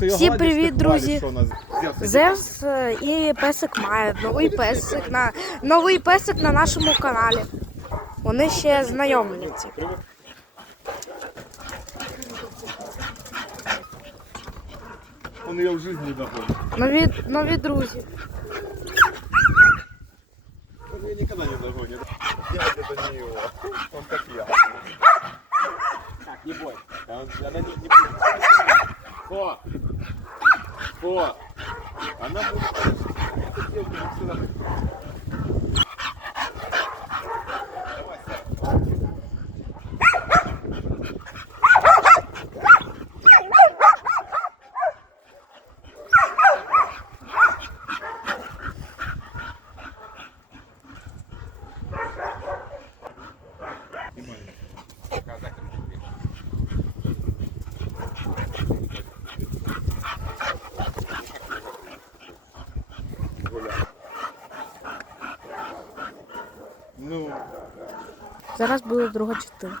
Всім привіт, друзі! Зевс е, і песик має новий песик на новий песик на нашому каналі. Вони ще знайомляться. Он ее в жизни не догонит. Нові, нові друзі. Он ее никогда не догонит. Я это не его. Он как я. Так, не бой. Он- Она не, не будет. Фо! Она будет... Ну, Зараз буде друга частина.